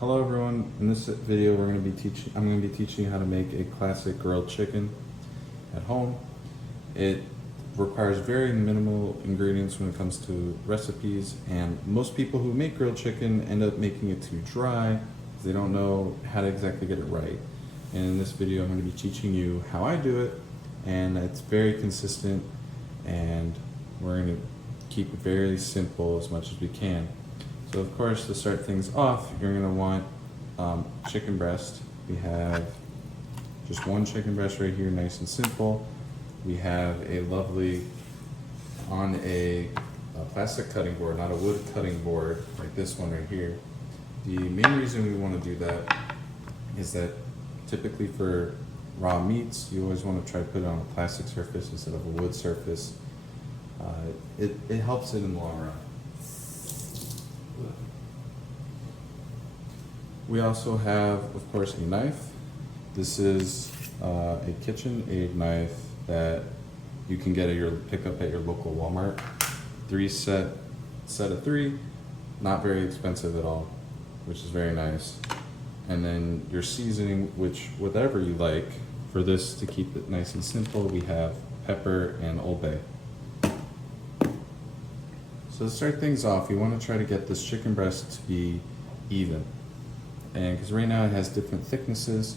Hello everyone, in this video I'm going to be teaching you how to make a classic grilled chicken at home. It requires very minimal ingredients when it comes to recipes, and most people who make grilled chicken end up making it too dry because they don't know how to exactly get it right. And in this video I'm going to be teaching you how I do it, and it's very consistent, and we're going to keep it very simple as much as we can. So of course, to start things off, you're going to want chicken breast. We have just one chicken breast right here, nice and simple. We have a lovely, on a plastic cutting board, not a wood cutting board like this one right here. The main reason we want to do that is that typically for raw meats, you always want to try to put it on a plastic surface instead of a wood surface. It helps it in the long run. We also have, of course, a knife. This is a KitchenAid knife that you can get pick up at your local Walmart. Set of three, not very expensive at all, which is very nice. And then your seasoning, whatever you like. For this, to keep it nice and simple, we have pepper and Old Bay. So to start things off, we want to try to get this chicken breast to be even. And because right now it has different thicknesses,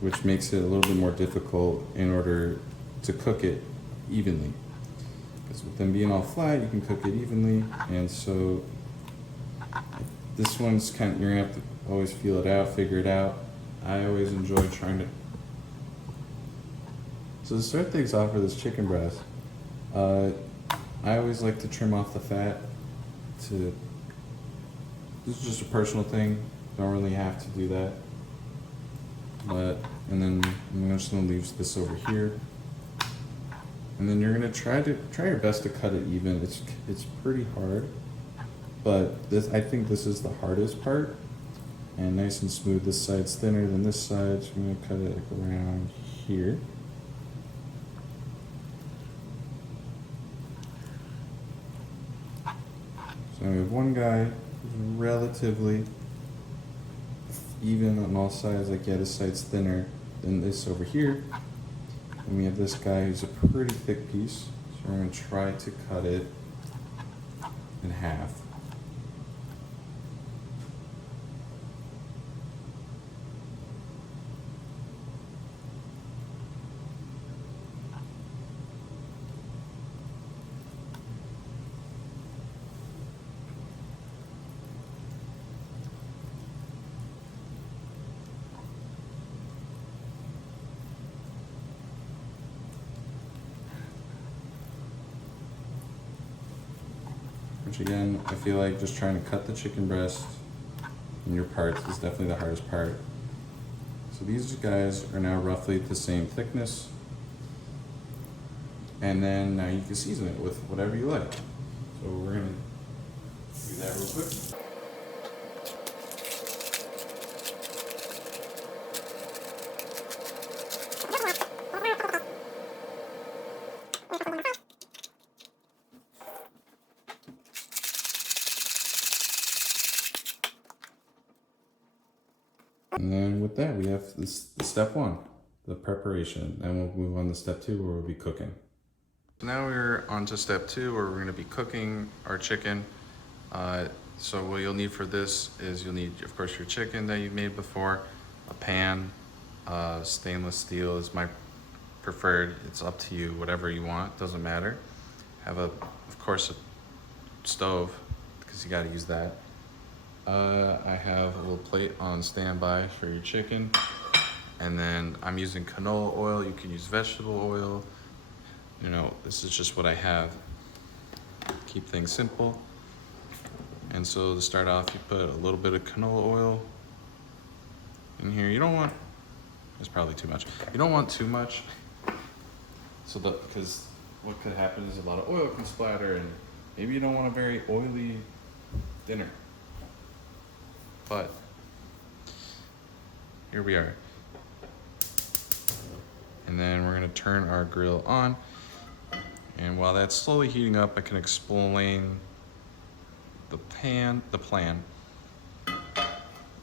which makes it a little bit more difficult in order to cook it evenly. Because with them being all flat, you can cook it evenly. And so this one's you're gonna have to always feel it out, figure it out. I always enjoy trying to. So to start things off with this chicken breast, I always like to trim off the fat. This is just a personal thing. Don't really have to do that. And then I'm just gonna leave this over here. And then you're gonna try your best to cut it even. It's pretty hard, but I think this is the hardest part. And nice and smooth. This side's thinner than this side, so I'm gonna cut it like around here. So we have one guy who's relatively even on all sides, like this side's thinner than this over here. And we have this guy who's a pretty thick piece, so we're going to try to cut it in half. Which again, I feel like just trying to cut the chicken breast in your parts is definitely the hardest part. So these guys are now roughly the same thickness. And then now you can season it with whatever you like. So we're gonna do that real quick. And then with that, we have step one, the preparation. Then we'll move on to step two, where we'll be cooking. So now we're on to step two, where we're going to be cooking our chicken. So what you'll need for this is you'll need, of course, your chicken that you've made before, a pan, stainless steel is my preferred. It's up to you, whatever you want, doesn't matter. Have of course, a stove, because you got to use that. I have a little plate on standby for your chicken, and then I'm using canola oil. You can use vegetable oil. You know, this is just what I have. Keep things simple. And so to start off, you put a little bit of canola oil in here. You don't want, it's probably too much. You don't want too much, because what could happen is a lot of oil can splatter, and maybe you don't want a very oily dinner. But here we are. And then we're gonna turn our grill on. And while that's slowly heating up, I can explain the plan.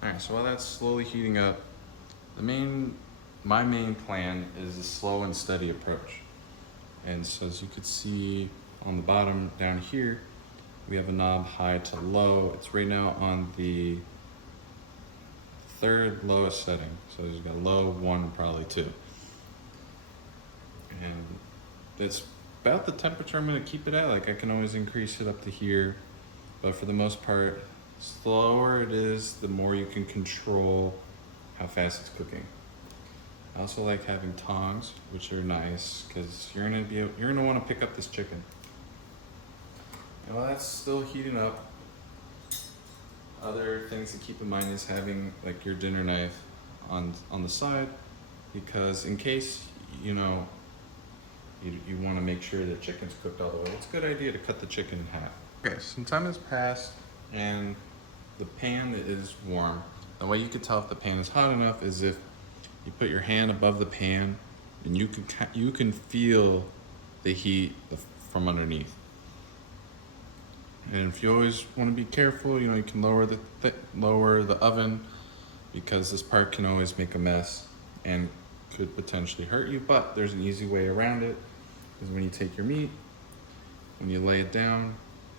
All right, so while that's slowly heating up, my main plan is a slow and steady approach. And so as you could see on the bottom down here, we have a knob high to low. It's right now on the third lowest setting. So you've got low, 1, probably 2. And it's about the temperature I'm gonna keep it at. Like I can always increase it up to here, but for the most part, slower it is, the more you can control how fast it's cooking. I also like having tongs, which are nice because you're gonna want to pick up this chicken. And while that's still heating up, other things to keep in mind is having like your dinner knife on the side, because in case you want to make sure the chicken's cooked all the way, it's a good idea to cut the chicken in half. Okay, some time has passed and the pan is warm. The way you can tell if the pan is hot enough is if you put your hand above the pan and you can feel the heat from underneath. And if you always want to be careful, you can lower the oven, because this part can always make a mess and could potentially hurt you. But there's an easy way around it. Is when you take your meat, when you lay it down,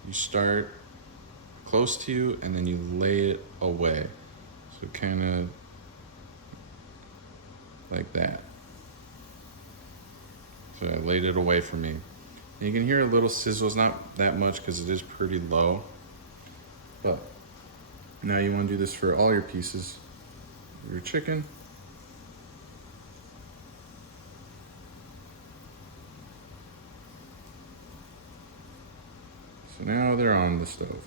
you start close to you and then you lay it away. So kind of like that. So I laid it away from me. And you can hear a little sizzle. It's not that much because it is pretty low. But now you want to do this for all your pieces. Your chicken. So now they're on the stove.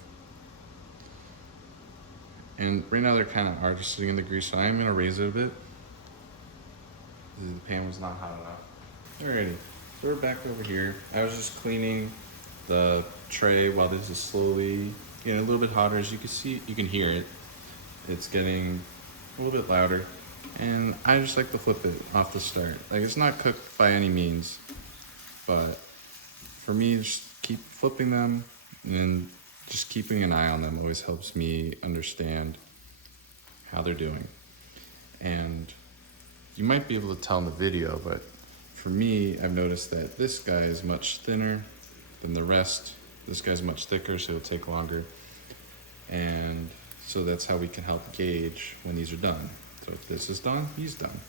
And right now they're kind of are just sitting in the grease, so I'm gonna raise it a bit. The pan was not hot enough. Alrighty, so we're back over here. I was just cleaning the tray while this is slowly getting a little bit hotter. As you can see, you can hear it. It's getting a little bit louder. And I just like to flip it off the start. Like, it's not cooked by any means, but for me, just keep flipping them and then just keeping an eye on them always helps me understand how they're doing. And you might be able to tell in the video, but for me, I've noticed that this guy is much thinner than the rest. This guy's much thicker, so it'll take longer. And so that's how we can help gauge when these are done. So if this is done, he's done.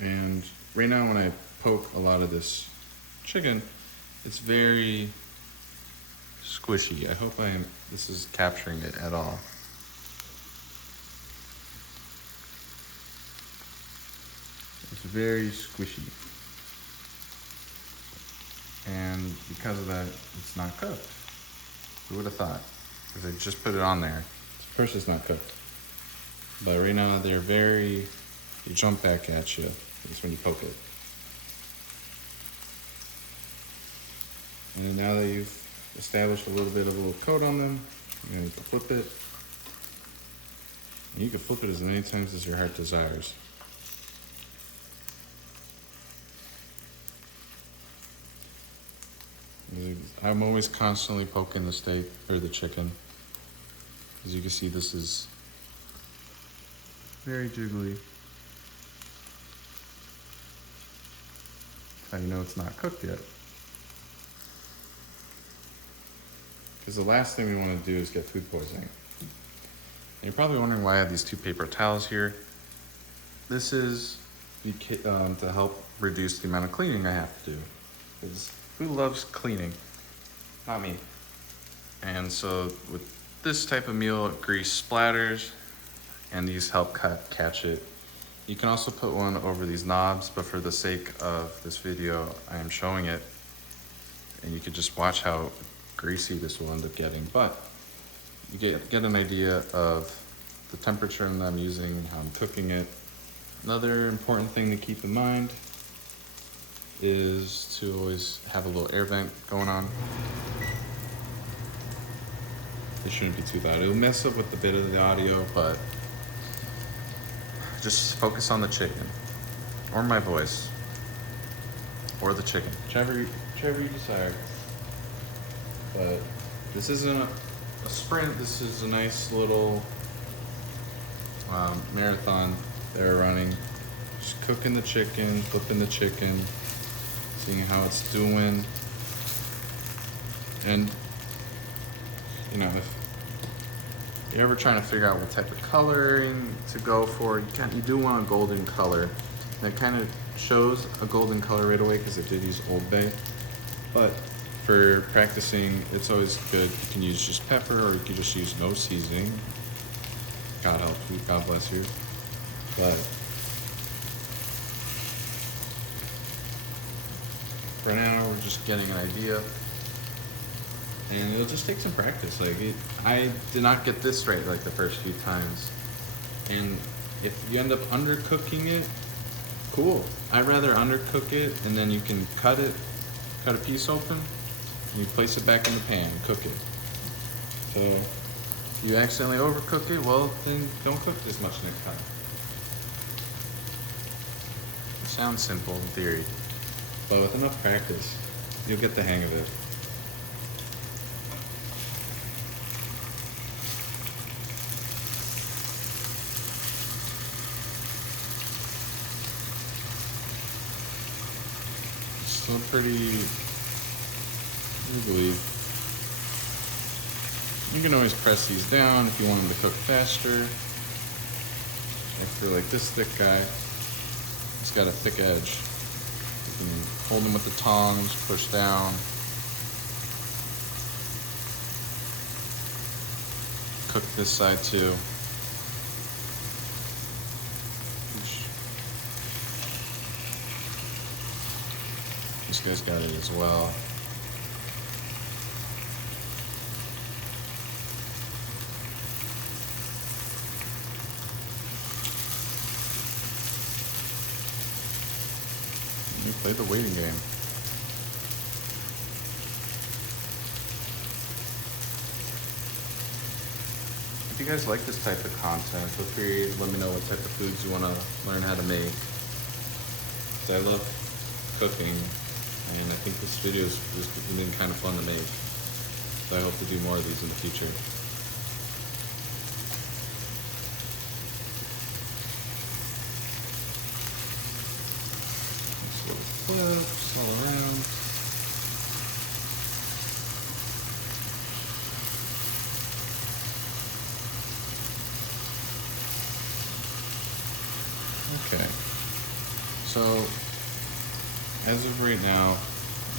And right now when I poke a lot of this chicken, it's very squishy. I hope this is capturing it at all. It's very squishy. And because of that, it's not cooked. Who would have thought? Because I just put it on there. Of course it's not cooked. But right now they jump back at you. That's when you poke it. And now that you've established a little bit of a little coat on them, you're going to flip it. And you can flip it as many times as your heart desires. I'm always constantly poking the steak or the chicken. As you can see, this is very jiggly. That's how you know it's not cooked yet. Because the last thing we want to do is get food poisoning. And you're probably wondering why I have these 2 paper towels here. This is to help reduce the amount of cleaning I have to do. Because who loves cleaning? Not me. And so with this type of meal, grease splatters, and these help catch it. You can also put one over these knobs, but for the sake of this video, I am showing it. And you can just watch how greasy this will end up getting. But you get an idea of the temperature that I'm using and how I'm cooking it. Another important thing to keep in mind is to always have a little air vent going on. It shouldn't be too loud. It'll mess up with a bit of the audio, but just focus on the chicken, or my voice, or the chicken, whichever you desire. But this isn't a sprint. This is a nice little marathon they're running. Just cooking the chicken, flipping the chicken, seeing how it's doing. And you know, if you're ever trying to figure out what type of coloring to go for, you do want a golden color. And it kind of shows a golden color right away because it did use Old Bay. But for practicing, it's always good. You can use just pepper, or you can just use no seasoning. God help you, God bless you. But for now, we're just getting an idea. And it'll just take some practice. I did not get this right like the first few times. And if you end up undercooking it, cool. I'd rather undercook it, and then you can cut a piece open, and you place it back in the pan and cook it. So if you accidentally overcook it, well, then don't cook this much next time. It sounds simple in theory, but with enough practice, you'll get the hang of it. Still pretty wiggly. You can always press these down if you want them to cook faster. If you're like this thick guy, it's got a thick edge. You can hold them with the tongs, push down. Cook this side too. This guy's got it as well. You play the waiting game. If you guys like this type of content, feel free to let me know what type of foods you want to learn how to make. 'Cause I love cooking. And I think this video has been kind of fun to make. So I hope to do more of these in the future. Just little flips all around. Okay. So as of right now,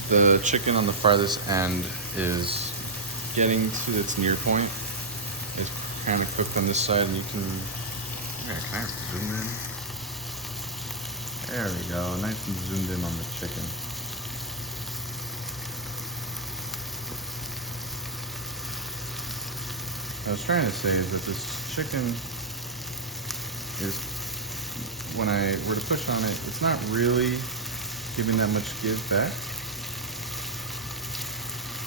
the chicken on the farthest end is getting to its near point. It's kind of cooked on this side, and you can kind of zoom in. There we go, nice and zoomed in on the chicken. I was trying to say is that this chicken is, when I were to push on it, it's not really giving that much give back.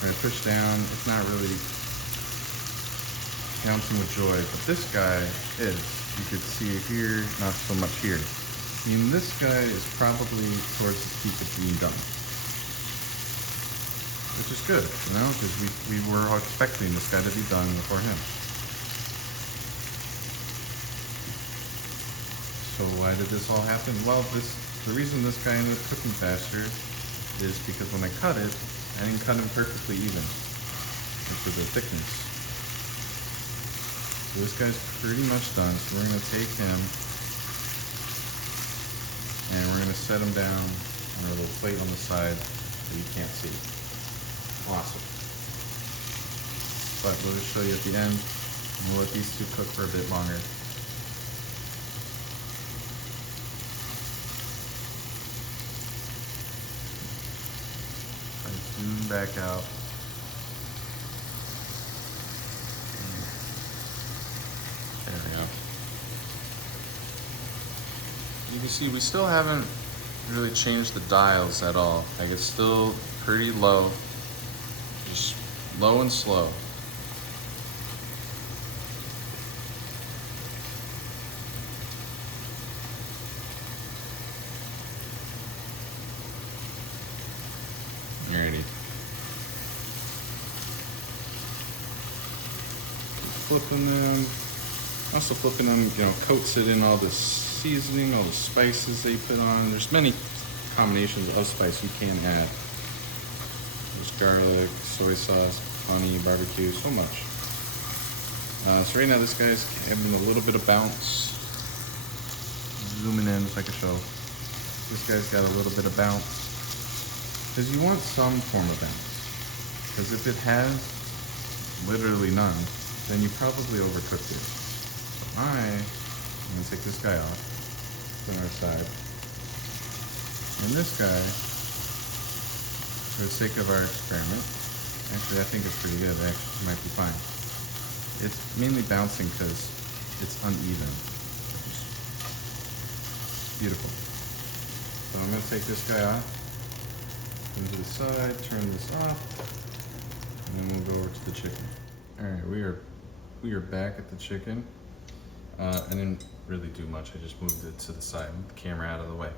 When I push down, it's not really bouncing with joy, but this guy is. You could see it here, not so much here. I mean, this guy is probably towards the peak of being done, which is good, you know, because we were expecting this guy to be done before him. So why did this all happen? Well, the reason this guy ended up cooking faster is because when I cut it, I didn't cut him perfectly even into the thickness. So this guy's pretty much done. So we're gonna take him and we're gonna set him down on our little plate on the side that you can't see. Awesome. But we'll just show you at the end, and we'll let these two cook for a bit longer. Zoom back out. There we go. You can see we still haven't really changed the dials at all. Like, it's still pretty low, just low and slow. Alrighty. flipping them. Also flipping them, you know, coats it in all the seasoning, all the spices they put on. There's many combinations of spice you can add. There's garlic, soy sauce, honey, barbecue, so much. So right now this guy's having a little bit of bounce. Zooming in if I can show. This guy's got a little bit of bounce. Because you want some form of bounce. Because if it has literally none, then you probably overcooked it. So I'm gonna take this guy off, put on our side. And this guy, for the sake of our experiment, actually I think it's pretty good, actually it might be fine. It's mainly bouncing because it's uneven. It's beautiful. So I'm gonna take this guy off, into the side, turn this off, and then we'll go over to the chicken. All right, we are back at the chicken. I didn't really do much. I just moved it to the side, moved the camera out of the way.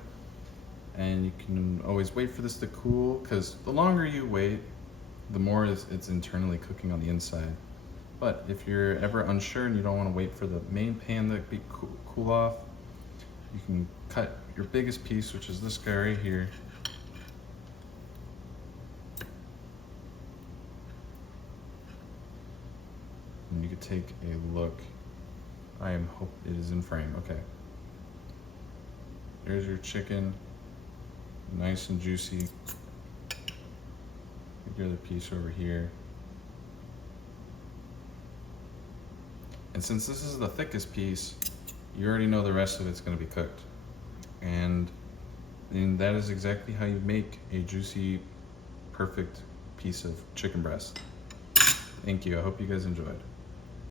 And you can always wait for this to cool, because the longer you wait, the more it's internally cooking on the inside. But if you're ever unsure and you don't want to wait for the main pan to be cool off, you can cut your biggest piece, which is this guy right here. And you could take a look. Hope it is in frame. Okay. There's your chicken, nice and juicy. Get your other piece over here. And since this is the thickest piece, you already know the rest of it's going to be cooked. And that is exactly how you make a juicy, perfect piece of chicken breast. Thank you. I hope you guys enjoyed.